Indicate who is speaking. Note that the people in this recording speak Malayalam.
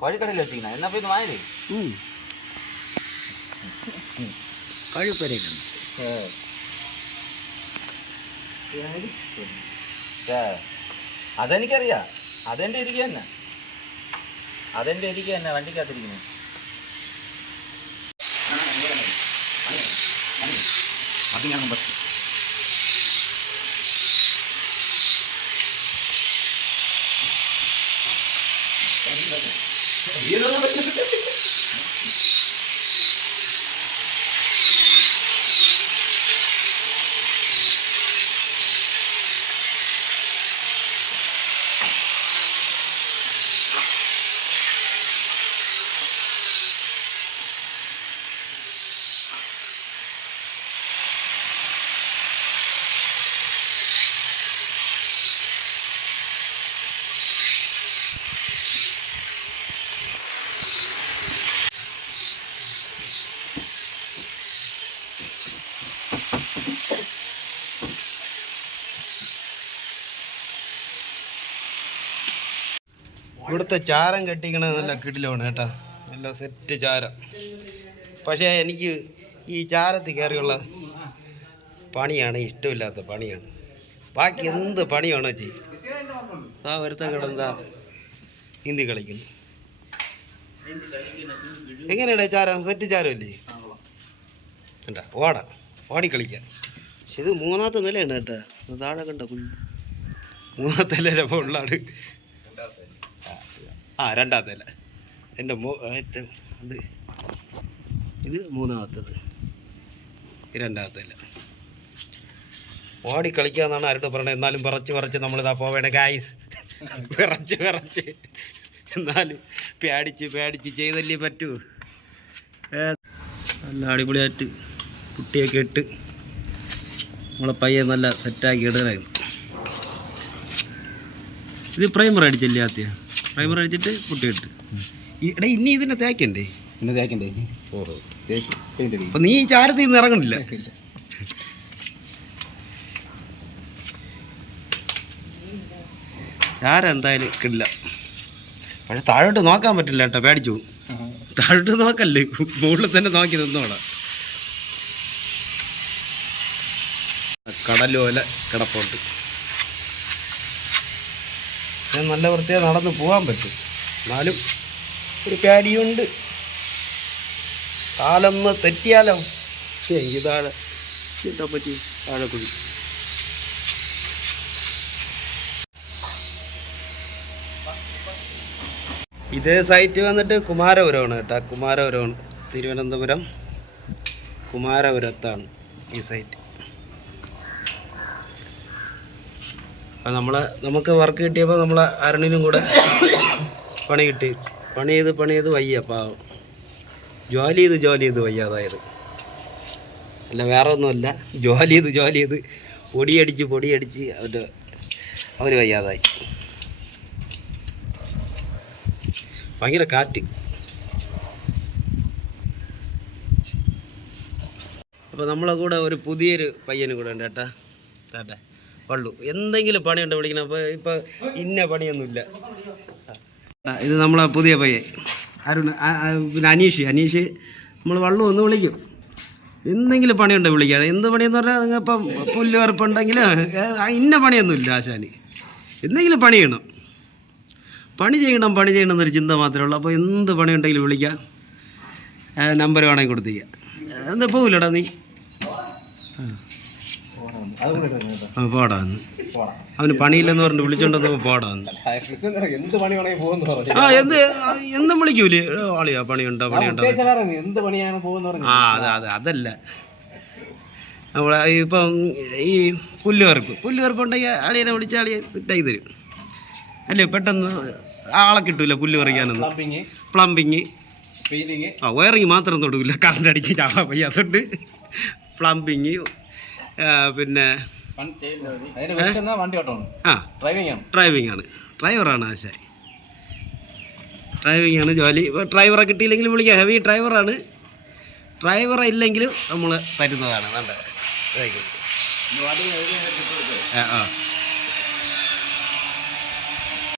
Speaker 1: കോഴിക്കടയിൽ വെച്ചിരിക്കണ. എന്നാ പോയി വാങ്ങി
Speaker 2: കഴിപ്പരേക്കുന്നു
Speaker 1: അതെനിക്കറിയാം. അതെന്റെ ഇരിക്കുക തന്നെ. അതെന്റെ ഇരിക്കുക തന്നെ വണ്ടിക്കകത്തിരിക്കുന്നു അത് ഞാൻ പറ്റും you know what?
Speaker 2: i ang ഇവിടുത്തെ ചാരം കെട്ടിക്കണത് നല്ല കിടിലാണ് കേട്ടോ. നല്ല സെറ്റ് ചാരം. പക്ഷേ എനിക്ക് ഈ ചാരത്തിൽ കയറിയുള്ള പണിയാണ് ഇഷ്ടമില്ലാത്ത പണിയാണ്. ബാക്കി എന്ത് പണിയാണോ ചെയ്യും. ആ ഒരുത്തൻ കിടന്നാ ഹിന്ദി കളിക്കുന്നു. എങ്ങനെയാണ് ചാരം? സെറ്റ് ചാരമല്ലേ വേണ്ട ഓടാ ഓടി കളിക്കാം. ഇത് മൂന്നാമത്തെ നിലയാണ് കേട്ടോ. താഴെ കണ്ട? കുഞ്ഞു മൂന്നാമത്തെ നില ഉള്ളാണ് ആ രണ്ടാമത്തെ നില എന്റെ മോ അത് ഇത് മൂന്നാമത്തത്. രണ്ടാമത്തെ നില ഓടി കളിക്കാന്നാണ് ആരോട് പറയണത് എന്നാലും വിറച്ച് വിറച്ച് നമ്മളിതാ പോവേണ്ട ഗായ്സ് വിറച്ച് വിറച്ച് എന്നാലും പേടിച്ച് പേടിച്ച് ചെയ്തല്ലേ പറ്റൂ. നല്ല അടിപൊളിയായിട്ട് കുട്ടിയൊക്കെ ഇട്ട് നമ്മളെ പയ്യെ നല്ല സെറ്റാക്കി ഇടുകയായിരുന്നു ഇത് പ്രൈമർ അടിച്ചല്ലേ ആദ്യം? പ്രൈമർ അടിച്ചിട്ട് പൊട്ടിയിട്ട് എടാ ഇനി ഇതിനെ തേക്കണ്ടേ?
Speaker 1: ഇന്ന് തേക്കണ്ടേ? ഓഹോ തേക്ക്
Speaker 2: അപ്പൊ നീ ഈ ചാരത്തിൽ നിന്ന് ഇറങ്ങണില്ല. ചാരം എന്തായാലും കിട്ടില്ല പക്ഷെ താഴോട്ട് നോക്കാൻ പറ്റില്ല കേട്ടോ പേടിച്ചു താഴോട്ട് നോക്കല്ലേ മുകളിൽ തന്നെ നോക്കി നിന്നോളാം. കടലോല കിടപ്പുണ്ട്. നല്ല വൃത്തിയായി നടന്ന് പോകാൻ പറ്റും. എന്നാലും ഒരു പേടിയുണ്ട്. കാലൊന്ന് തെറ്റിയാലോ? ശരി എനിക്ക് താഴെ എന്താ പറ്റി? താഴെ കുഴി. ഇതേ സൈറ്റ് വന്നിട്ട് കുമാരപുരമാണ് കേട്ടോ. കുമാരപുരമാണ്. തിരുവനന്തപുരം കുമാരപുരത്താണ് ഈ സൈറ്റ് നമ്മളെ നമുക്ക് വർക്ക് കിട്ടിയപ്പോൾ നമ്മളെ അരുണിനും കൂടെ പണി കിട്ടി. പണി ചെയ്ത് പണി ചെയ്ത് വയ്യ. പാവം ജോലി ചെയ്ത് ജോലി ചെയ്ത് വയ്യാതായത്. അല്ല വേറെ ഒന്നുമല്ല ജോലി ചെയ്ത് ജോലി ചെയ്ത് പൊടിയടിച്ച് പൊടിയടിച്ച് അവന്റെ അവർ വയ്യാതായി. ഭയങ്കര കാറ്റ്. അപ്പോൾ നമ്മളെ കൂടെ ഒരു പുതിയൊരു പയ്യനും കൂടെ ഉണ്ട് കേട്ടാ കേട്ടെ. പള്ളു. എന്തെങ്കിലും പണിയുണ്ടോ വിളിക്കണം? അപ്പോൾ ഇപ്പോൾ ഇന്ന പണിയൊന്നുമില്ല. ഇത് നമ്മളെ പുതിയ പയ്യൻ. അരുൺ പിന്നെ അനീഷ്. അനീഷ് നമ്മൾ വള്ളു ഒന്ന് വിളിക്കും. എന്തെങ്കിലും പണിയുണ്ടോ വിളിക്കാം എന്ത് പണിയെന്ന് പറഞ്ഞാൽ നിങ്ങൾ ഇപ്പം പുല്ല് ഇന്ന പണിയൊന്നുമില്ല ആശാന്. എന്തെങ്കിലും പണി ചെയ്യണം. പണി ചെയ്യണം പണി ചെയ്യണം എന്നൊരു ചിന്ത മാത്രമേ ഉള്ളൂ. അപ്പോൾ എന്ത് പണിയുണ്ടെങ്കിലും വിളിക്കാം. നമ്പർ വേണമെങ്കിൽ കൊടുത്തിരിക്കുക എന്താ പോകില്ലടാ നീ? ആ. പോടാന്ന്. അവന് പണിയില്ലെന്ന് പറഞ്ഞിട്ട് വിളിച്ചോണ്ടെന്ന് പോടാന്ന്.
Speaker 1: എന്ത് പണി
Speaker 2: ആ എന്ത് എന്നും വിളിക്കൂലേ? ആളിയാ പണിയുണ്ടോ പണിയുണ്ടോ?
Speaker 1: എന്ത് പണിയാണ് പോകുന്ന
Speaker 2: ആ അതെ അതെ അതല്ല. നമ്മളെ ഇപ്പം ഈ പുല്ലുവറുപ്പ് പുല്ലുവറുപ്പ് ഉണ്ടെങ്കിൽ അളിയനെ വിളിച്ച് അളിയെ ഇട്ടായി തരും. അല്ലേ പെട്ടെന്ന് ആളെ കിട്ടൂല പുല്ല് പറിക്കാനൊന്നും.
Speaker 1: പ്ലംബിങ്.
Speaker 2: ആ വയറിങ് മാത്രം തൊടൂല. കറണ്ട് അടിച്ച് ചാവാ വയ്യാത്തോണ്ട്. പ്ലംബിങ്. പിന്നെ ആ.
Speaker 1: ഡ്രൈവിംഗ് ആണ്.
Speaker 2: ഡ്രൈവിംഗ് ആണ്. ഡ്രൈവറാണ് ആശായി ഡ്രൈവിംഗ് ആണ് ജോലി. ഡ്രൈവറെ കിട്ടിയില്ലെങ്കിൽ വിളിക്കാം. ഹെവി ഡ്രൈവറാണ് ഡ്രൈവറെ ഇല്ലെങ്കിലും നമ്മൾ തരുന്നതാണ്. നല്ല ആ ആ.